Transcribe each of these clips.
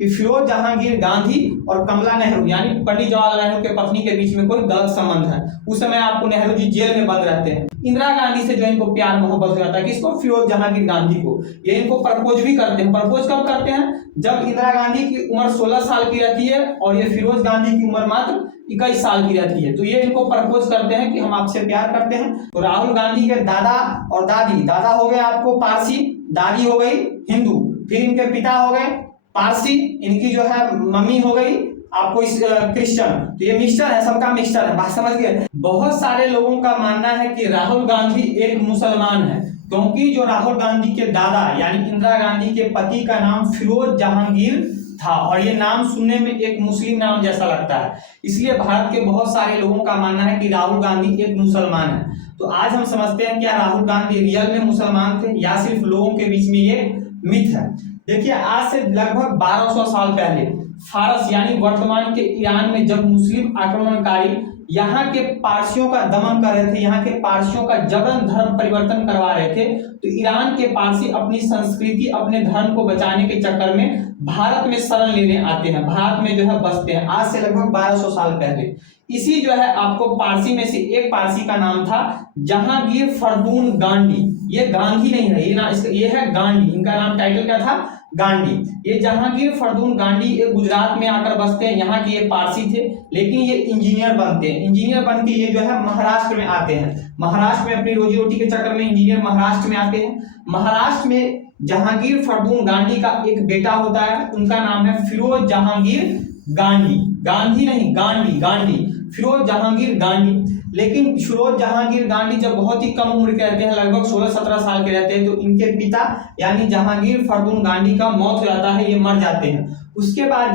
कि फिरोज जहांगीर गांधी और कमला नेहरू यानी पंडित जवाहरलाल नेहरू के पत्नी के बीच में कोई गलत संबंध है। उस समय आपको नेहरू जी जेल में बंद रहते हैं। इंदिरा गांधी से जो इनको प्यार मोहब्बत हो जाता है, किसको? फिरोज जहांगीर गांधी को। ये इनको प्रपोज भी करते हैं। प्रपोज कब करते हैं? जब इंदिरा गांधी की उम्र 16 साल की रहती है और ये फिरोज गांधी की उम्र मात्र 21 साल की रहती है। तो ये इनको प्रपोज करते हैं कि हम आपसे प्यार करते हैं। तो राहुल गांधी के दादा और दादी, दादा हो गए आपको पारसी, दादी हो गई हिंदू, फिर इनके पिता हो गए पारसी, इनकी जो है मम्मी हो गई आपको इस क्रिश्चियन। तो ये मिक्सचर है, सबका मिक्सचर है। बात समझ गए? बहुत सारे लोगों का मानना है कि राहुल गांधी एक मुसलमान है, क्योंकि जो राहुल गांधी के दादा यानी इंदिरा गांधी के पति का नाम फिरोज जहांगीर था और ये नाम सुनने में एक मुस्लिम नाम जैसा लगता है, इसलिए भारत के बहुत सारे लोगों का मानना है कि राहुल गांधी एक मुसलमान है। तो आज हम समझते हैं क्या राहुल गांधी रियल में मुसलमान थे या सिर्फ लोगों के बीच में ये मिथ है। देखिए, आज से लगभग 1200 साल पहले फारस यानी वर्तमान के ईरान में जब मुस्लिम आक्रमणकारी यहाँ के पारसियों का दमन कर रहे थे, यहाँ के पारसियों का जबरन धर्म परिवर्तन करवा रहे थे, तो ईरान के पारसी अपनी संस्कृति अपने धर्म को बचाने के चक्कर में भारत में शरण लेने आते हैं, भारत में जो है बसते हैं। आज से लगभग 1200 साल पहले इसी जो है आपको पारसी में से एक पारसी का नाम था जहांगीर फरदून गांधी। ये गांधी नहीं है, ये है गांधी। इनका नाम टाइटल क्या था? गांधी। ये जहांगीर फरदून गांधी ये गुजरात में आकर बसते हैं। यहाँ के ये पारसी थे, लेकिन ये इंजीनियर बनते हैं। इंजीनियर बन के ये जो है महाराष्ट्र में आते हैं। महाराष्ट्र में अपनी रोजी रोटी के चक्कर में इंजीनियर महाराष्ट्र में आते हैं। महाराष्ट्र में जहांगीर फरदून गांधी का एक बेटा होता है, उनका नाम है फिरोज जहांगीर गांधी। गांधी नहीं, गांधी, गांधी, फिरोज जहांगीर गांधी। लेकिन फिरोज जहांगीर गांधी जब बहुत ही कम उम्र के रहते हैं, लगभग 16-17 साल के रहते हैं, तो इनके पिता यानी जहांगीर फरदून गांधी का मौत हो जाता है, ये मर जाते हैं। उसके बाद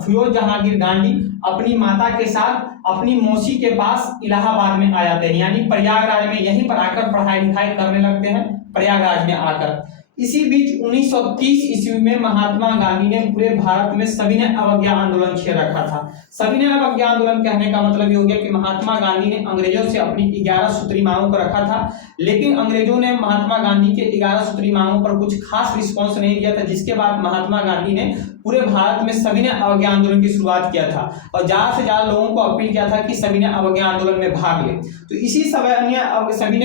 फिरोज जहांगीर गांधी अपनी माता के साथ अपनी मौसी के पास इलाहाबाद में आ जाते हैं, यानी प्रयागराज में यहीं पर आकर पढ़ाई लिखाई करने लगते हैं, प्रयागराज में आकर। इसी बीच 1930 ईस्वी में महात्मा गांधी ने पूरे भारत में सविनय अवज्ञा आंदोलन छेड़ रखा था। सविनय अवज्ञा आंदोलन कहने का मतलब ये हो गया कि महात्मा गांधी ने अंग्रेजों से अपनी 11 सूत्री मांगों को रखा था, लेकिन अंग्रेजों ने महात्मा गांधी के 11 सूत्री मांगों पर कुछ खास रिस्पॉन्स नहीं दिया था, जिसके बाद महात्मा गांधी ने पूरे भारत में सविनय अवज्ञा आंदोलन की शुरुआत किया था और ज्यादा से ज्यादा लोगों को अपील किया था कि सविनय अवज्ञा आंदोलन में भाग ले। तो इसी सविनय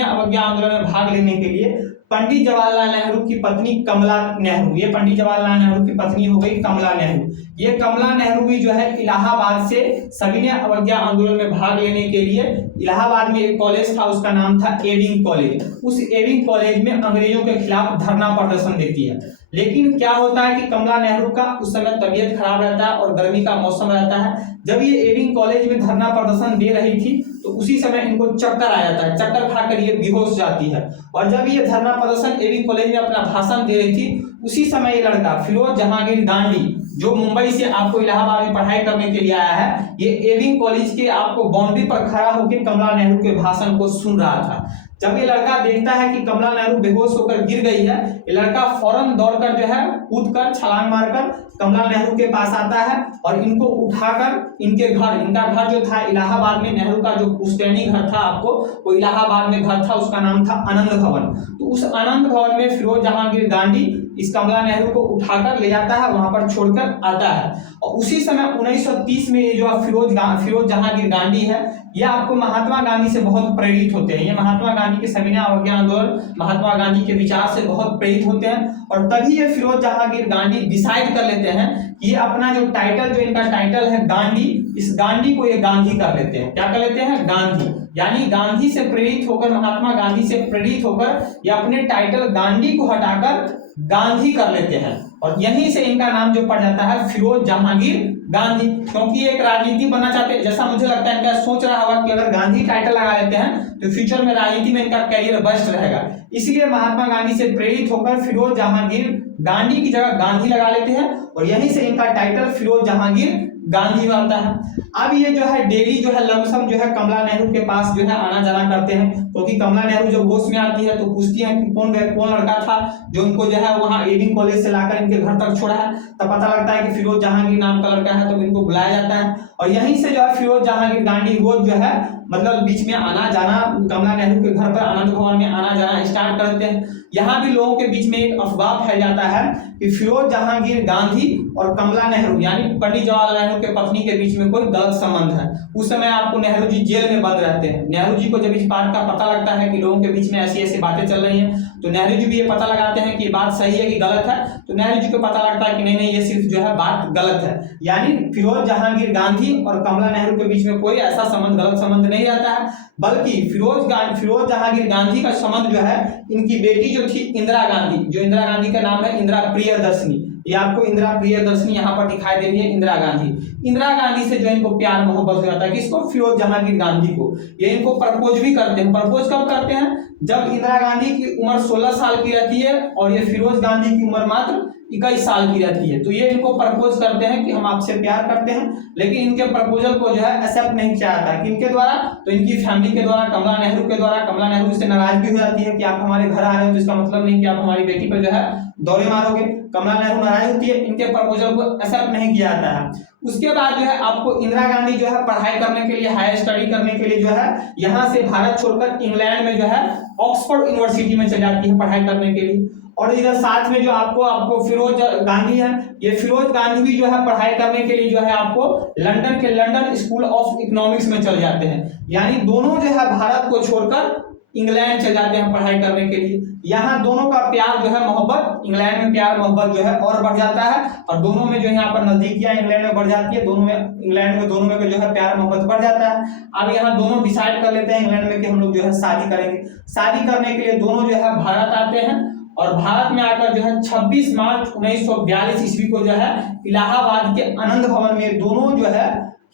अवज्ञा आंदोलन में भाग लेने के लिए पंडित जवाहरलाल नेहरू की पत्नी कमला नेहरू, ये पंडित जवाहरलाल नेहरू की पत्नी हो गई कमला नेहरू। ये कमला नेहरू भी जो है इलाहाबाद से सविनय अवज्ञा आंदोलन में भाग लेने के लिए इलाहाबाद में एक कॉलेज था, उसका नाम था एविंग कॉलेज। उस एविंग कॉलेज में अंग्रेजों के खिलाफ धरना प्रदर्शन देती है। लेकिन क्या होता है कि कमला नेहरू का उस समय तबीयत खराब रहता है और गर्मी का मौसम रहता है। जब ये एविंग कॉलेज में धरना प्रदर्शन दे रही थी तो उसी समय इनको चक्कर आ जाता है, चक्कर खाकर ये बेहोश जाती है। और जब ये धरना प्रदर्शन एविंग कॉलेज में अपना भाषण दे रही थी, उसी समय ये लड़का फिरोज जहांगीर गांधी जो मुंबई से आपको इलाहाबाद में पढ़ाई करने के लिए आया है, ये एविंग कॉलेज के आपको बाउंड्री पर खड़ा होकर कमला नेहरू के भाषण को सुन रहा था। जब ये लड़का देखता है कि कमला नेहरू बेहोश होकर गिर गई है, ये लड़का फौरन दौड़कर जो है कूदकर छलांग मारकर कमला नेहरू के पास आता है और इनको उठाकर इनका घर जो था इलाहाबाद में, नेहरू का जो पुश्तैनी घर था आपको वो इलाहाबाद में घर था, उसका नाम था आनंद भवन। तो उस आनंद भवन में फिरोज जहांगीर गांधी इस कमला नेहरू को उठाकर ले जाता है, वहां पर छोड़कर आता है। और उसी समय 1930 में ये जो फिरोज जहांगीर गांधी है, ये आपको महात्मा गांधी से बहुत प्रेरित होते हैं। ये महात्मा गांधी के सविनय अवज्ञा आंदोलन, महात्मा गांधी के विचार से बहुत प्रेरित होते हैं और तभी ये फिरोज जहांगीर गांधी डिसाइड कर लेते हैं कि ये अपना जो इनका टाइटल है गांधी, इस गांधी को ये गांधी कर लेते हैं। क्या कर लेते हैं? गांधी। यानी गांधी से प्रेरित होकर, महात्मा गांधी से प्रेरित होकर ये अपने टाइटल गांधी को हटाकर गांधी कर लेते हैं और यहीं से इनका नाम जो पड़ जाता है फिरोज जहांगीर गांधी, क्योंकि एक राजनीति बनना चाहते हैं। जैसा मुझे लगता है इनका सोच रहा होगा कि अगर गांधी टाइटल लगा लेते हैं तो फ्यूचर में राजनीति में इनका करियर बेस्ट रहेगा, इसलिए महात्मा गांधी से प्रेरित होकर फिरोज जहांगीर गांधी की जगह गांधी लगा लेते हैं और यहीं से इनका टाइटल फिरोज जहांगीर गांधी बनता है। अब ये जो है डेली जो है लमसम जो है कमला नेहरू के पास जो है आना जाना करते हैं, क्योंकि कमला नेहरू जब होश में आती है तो पूछती है कि कौन लड़का था जो उनको जो है वहाँ एविंग कॉलेज से लाकर इनके घर तक छोड़ा है। तब पता लगता है कि फिरोज जहांगीर नाम का लड़का है, तो इनको बुलाया जाता है और यहीं से जो है फिरोज जहांगीर गांधी रोज जो है मतलब बीच में आना जाना, कमला नेहरू के घर पर आनंद भवन में आना जाना स्टार्ट करते हैं। यहाँ भी लोगों के बीच में एक अफवाह फैल जाता है कि फिरोज जहांगीर गांधी और कमला नेहरू यानी पंडित जवाहरलाल नेहरू के पत्नी के बीच में कोई गलत संबंध है। उस समय आपको नेहरू जी जेल में बंद रहते हैं। नेहरू जी को जब इस बात का पता लगता है कि लोगों के बीच में ऐसी ऐसी बातें चल रही हैं, तो नेहरू जी भी ये पता लगाते हैं कि ये बात सही है कि गलत है। तो नेहरू जी को पता लगता है कि नहीं नहीं, ये सिर्फ जो है बात गलत है। यानी फिरोज जहांगीर गांधी और कमला नेहरू के बीच में कोई ऐसा संबंध, गलत संबंध नहीं रहता है, बल्कि फिरोज जहांगीर गांधी का संबंध जो है इनकी बेटी जो थी इंदिरा गांधी, जो इंदिरा गांधी का नाम है इंदिरा प्रियदर्शनी, ये आपको इंदिरा प्रियदर्शनी यहाँ पर दिखाई दे रही है। इंदिरा गांधी से जो इनको प्यार मोहब्बत हो जाता है, किसको? फिरोज जहांगीर गांधी को। ये इनको प्रपोज भी करते हैं। प्रपोज कब करते हैं? जब इंदिरा गांधी की उम्र 16 साल की रहती है और ये फिरोज गांधी की उम्र मात्र 21 साल की रहती है। तो ये इनको प्रपोज करते हैं कि हम आपसे प्यार करते हैं, लेकिन इनके प्रपोजल को जो है एक्सेप्ट नहीं किया जाता है। किनके द्वारा? तो इनकी फैमिली के द्वारा, कमला नेहरू के द्वारा। कमला नेहरू इससे नाराज भी हो जाती है कि आप हमारे घर आ रहे हो तो इसका मतलब नहीं कि आप हमारी बेटी पर जो है दौरे मारोगे। कमला नेहरू नाराज होती है, इनके प्रपोजल को एक्सेप्ट नहीं किया जाता है। उसके बाद जो है आपको इंदिरा गांधी जो है पढ़ाई करने के लिए, हायर स्टडी करने के लिए जो है यहाँ से भारत छोड़कर इंग्लैंड में जो है ऑक्सफोर्ड यूनिवर्सिटी में चली जाती है पढ़ाई करने के लिए। और इधर साथ में जो आपको फिरोज गांधी है, ये फिरोज गांधी भी जो है पढ़ाई करने के लिए जो है आपको लंदन के लंदन स्कूल ऑफ इकोनॉमिक्स में चले जाते हैं। यानी दोनों जो है भारत को छोड़कर इंग्लैंड चले जाते हैं पढ़ाई करने के लिए। यहाँ दोनों का प्यार जो है मोहब्बत, इंग्लैंड में प्यार मोहब्बत जो है और बढ़ जाता है, और दोनों में जो यहाँ पर नजदीकियां इंग्लैंड में बढ़ जाती है। दोनों में जो है प्यार मोहब्बत बढ़ जाता है। अब यहाँ दोनों डिसाइड कर लेते हैं इंग्लैंड में कि हम लोग जो है शादी करेंगे। शादी करने के लिए दोनों जो है भारत आते हैं, और भारत में आकर जो है 26 मार्च 1942 ईस्वी को जो है इलाहाबाद के आनंद भवन में दोनों जो है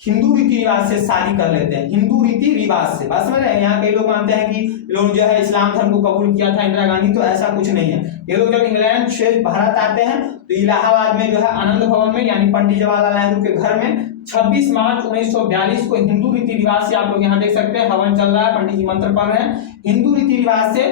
हिंदू रीति रिवाज से शादी कर लेते हैं। हिंदू रीति रिवाज से, बात समझ रहे हैं? यहाँ कई लोग मानते हैं कि लोग जो है इस्लाम धर्म को कबूल किया था इंदिरा गांधी, तो ऐसा कुछ नहीं है। ये लोग जब इंग्लैंड से भारत आते हैं तो इलाहाबाद में जो है आनंद भवन में, यानी पंडित जवाहरलाल नेहरू के घर में 26 मार्च 1942 को हिंदू रीति रिवाज से, आप लोग यहाँ देख सकते हैं हवन चल रहा है, पंडित जी मंत्र पढ़ रहे हैं, हिंदू रीति रिवाज से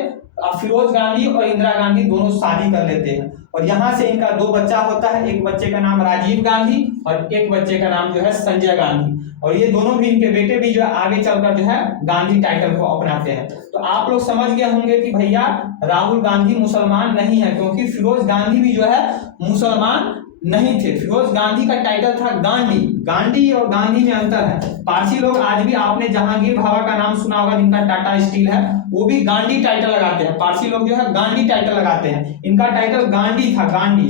फिरोज गांधी और इंदिरा गांधी दोनों शादी कर लेते हैं। और यहाँ से इनका 2 बच्चा होता है। एक बच्चे का नाम राजीव गांधी और एक बच्चे का नाम जो है संजय गांधी। और ये दोनों भी, इनके बेटे भी जो है आगे चलकर जो है गांधी टाइटल को अपनाते हैं। तो आप लोग समझ गए होंगे कि भैया राहुल गांधी मुसलमान नहीं है, क्योंकि फिरोज गांधी भी जो है मुसलमान नहीं थे। फिरोज गांधी का टाइटल था गांधी। गांधी और गांधी में अंतर है। पारसी लोग आज भी, आपने जहांगीर भाभा का नाम सुना होगा जिनका टाटा स्टील है, वो भी गांधी टाइटल लगाते हैं। पारसी लोग जो है गांधी टाइटल लगाते हैं। इनका टाइटल गांधी था, गांधी,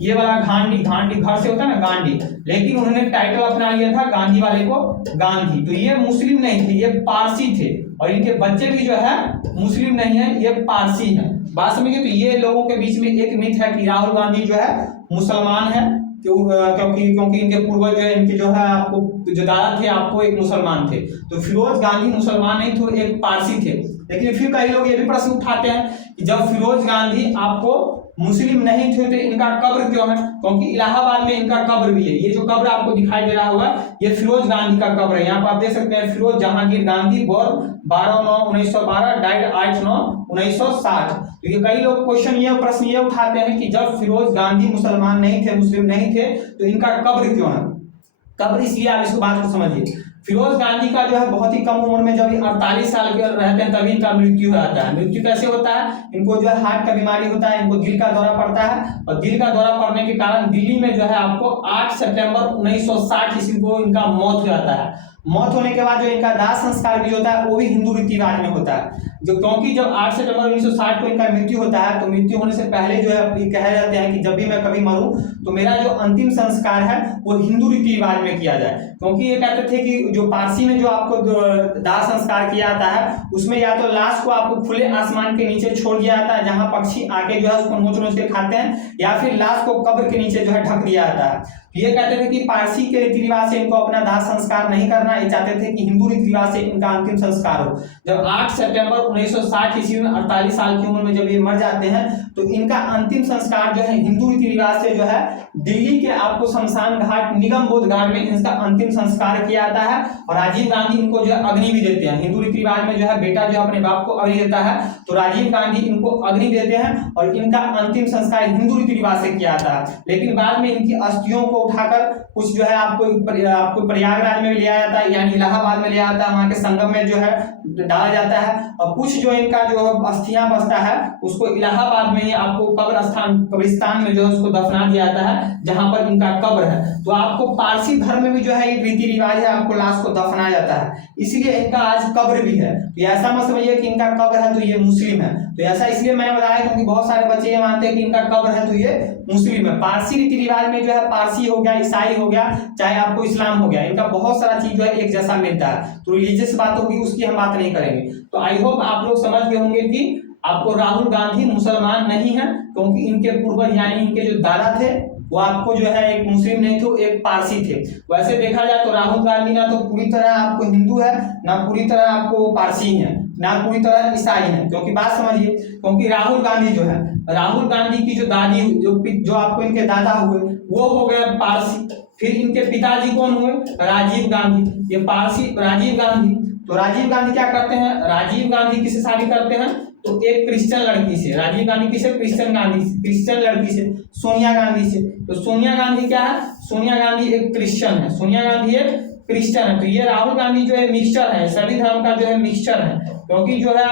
ये वाला गांधी घर से होता है ना गांधी, लेकिन उन्होंने टाइटल अपना लिया था गांधी वाले को गांधी। तो ये मुस्लिम नहीं थे, ये पारसी थे, और इनके बच्चे भी जो है मुस्लिम नहीं है, ये पारसी है। बात समझिए? तो ये लोगों के बीच में एक मिथ है कि राहुल गांधी जो है मुसलमान है, क्योंकि इनके पूर्वज जो है, इनके जो है आपको जो दादा थे आपको एक मुसलमान थे। तो फिरोज गांधी मुसलमान नहीं थे, एक पारसी थे। लेकिन फिर कई लोग ये भी प्रश्न उठाते हैं कि जब फिरोज गांधी आपको मुस्लिम नहीं थे तो इनका कब्र क्यों है? क्योंकि इलाहाबाद में इनका कब्र भी है। ये जो कब्र आपको दिखाई दे रहा होगा, ये फिरोज गांधी का कब्र है। यहाँ पर आप देख सकते हैं फिरोज जहांगीर गांधी, बोर्न 12/9/1912, डाइड 8/9/1960। तो ये कई लोग प्रश्न ये उठाते हैं कि जब फिरोज गांधी मुसलमान नहीं थे, मुस्लिम नहीं थे, तो इनका कब्र क्यों है? कब्र इसलिए, आप इस बात को समझिए। फिरोज गांधी का जो है बहुत ही कम उम्र में, जब 48 साल के रहते हैं तभी इनका मृत्यु हो जाता है। मृत्यु कैसे होता है? इनको जो है हार्ट का बीमारी होता है, इनको दिल का दौरा पड़ता है, और दिल का दौरा पड़ने के कारण दिल्ली में जो है आपको 8 सितंबर 1960 ईस्वी को इनका मौत हो जाता है। मौत होने के बाद जो इनका दाह संस्कार भी होता है वो भी हिंदू रीति रिवाज में होता है। जो क्योंकि जब 8 सितंबर 1960 को इनका मृत्यु होता है, तो मृत्यु होने से पहले जो है ये कहे जाते हैं कि जब भी मैं कभी मरूं तो मेरा जो अंतिम संस्कार है वो हिंदू रीति रिवाज में किया जाए। क्योंकि ये कहते थे कि जो पारसी में जो आपको दाह संस्कार किया जाता है, उसमें या तो लाश को आपको खुले आसमान के नीचे छोड़ दिया जाता है, जहां पक्षी आके जो है उसको नोच के खाते हैं, या फिर लाश को कब्र के नीचे जो है ढक दिया जाता है। ये कहते थे कि पारसी के रीति रिवाज से इनको अपना दाह संस्कार नहीं करना, ये चाहते थे कि हिंदू रीति रिवाज से इनका अंतिम संस्कार हो। जब 8 सितंबर 1960 ईस्वी में 48 साल की उम्र में जब ये मर जाते हैं, तो इनका अंतिम संस्कार जो है हिंदू रीति रिवाज से जो है दिल्ली के आपको शमशान घाट, निगम बोध घाट में इनका अंतिम संस्कार किया जाता है। और राजीव गांधी इनको जो है अग्नि भी देते हैं। हिंदू रीति रिवाज में जो है बेटा जो अपने बाप को अग्नि देता है, तो राजीव गांधी इनको अग्नि देते हैं, और इनका अंतिम संस्कार हिंदू रीति रिवाज से किया जाता है। लेकिन बाद में इनकी अस्थियों को उठाकर कुछ जो है आपको प्रयागराज में ले आया जाता है, यानी इलाहाबाद में ले आया जाता है, वहाँ के संगम में जो है डाला जाता है, और कुछ जो इनका जो अस्थियां बचता है उसको इलाहाबाद में ही आपको कब्रिस्तान में जो है उसको दफना दिया जाता है, जहां पर इनका कब्र है। तो आपको पारसी धर्म में भी जो है एक रीति रिवाज है, आपको लाश को दफनाया जाता है, इसलिए इनका आज कब्र भी है। तो ऐसा मत समझिए कि इनका कब्र है तो ये मुस्लिम है। तो ऐसा इसलिए मैंने बताया क्योंकि बहुत सारे बच्चे ये मानते हैं कि इनका कब्र है तो ये मुस्लिम है। पारसी रीति रिवाज में जो है पारसी हो गया, ईसाई हो गया, चाहे आपको इस्लाम हो गया, इनका बहुत सारा चीज जो है एक जैसा मिलता है। तो रिलीजियस बात होगी उसकी हम बात नहीं करेंगे। तो आई होप आप लोग समझ गए होंगे कि आपको राहुल गांधी मुसलमान नहीं है, क्योंकि इनके पूर्वज यानी इनके जो दादा थे वो आपको जो है एक मुस्लिम नहीं थे, एक पारसी थे। वैसे देखा जाए तो राहुल गांधी ना तो पूरी तरह आपको हिंदू है, ना पूरी तरह आपको पारसी है, ना पूरी तरह ईसाई है। क्योंकि बात समझिए, क्योंकि राहुल गांधी जो है, राहुल गांधी की जो दादी जो आपको इनके दादा हुए वो हो गए पारसी, फिर इनके पिताजी कौन हुए? राजीव गांधी, ये पारसी राजीव गांधी। तो राजीव गांधी क्या करते हैं? राजीव गांधी किससे शादी करते हैं? तो एक क्रिश्चियन लड़की से। राजीव गांधी किसे? क्रिश्चियन लड़की से, सोनिया गांधी से। तो सोनिया गांधी क्या है? सोनिया गांधी एक क्रिश्चियन है, सोनिया गांधी एक क्रिश्चियन है। तो ये राहुल गांधी जो है मिक्सचर है, सभी धर्म का जो है मिक्सचर है। क्योंकि जो है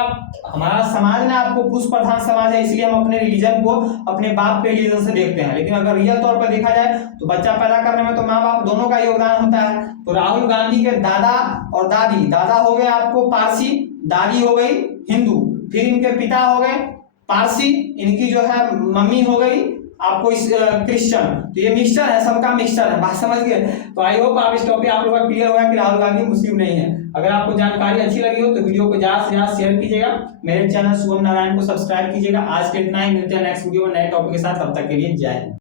हमारा समाज ना आपको पुरुष प्रधान समाज है, इसलिए हम अपने रिलीजन को अपने बाप के रिलीजन से देखते हैं। लेकिन अगर रियल तौर पर देखा जाए तो बच्चा पैदा करने में तो माँ बाप दोनों का योगदान होता है। तो राहुल गांधी के दादा और दादी, दादा हो गए आपको पारसी, दादी हो गई हिंदू, फिर इनके पिता हो गए पारसी, इनकी जो है मम्मी हो गई आपको इस क्रिश्चियन। तो ये मिक्सचर है, सबका मिक्सचर है, बात समझ गए। तो आई होप आप इस टॉपिक आप लोगों का क्लियर होगा कि राहुल गांधी मुस्लिम नहीं है। अगर आपको जानकारी अच्छी लगी हो तो वीडियो को ज्यादा से ज्यादा शेयर कीजिएगा, मेरे चैनल शुभम नारायण को सब्सक्राइब कीजिएगा। आज के इतना ही, मिलते हैं नेक्स्ट वीडियो में नए टॉपिक के साथ, तब तक के लिए जय हिंद।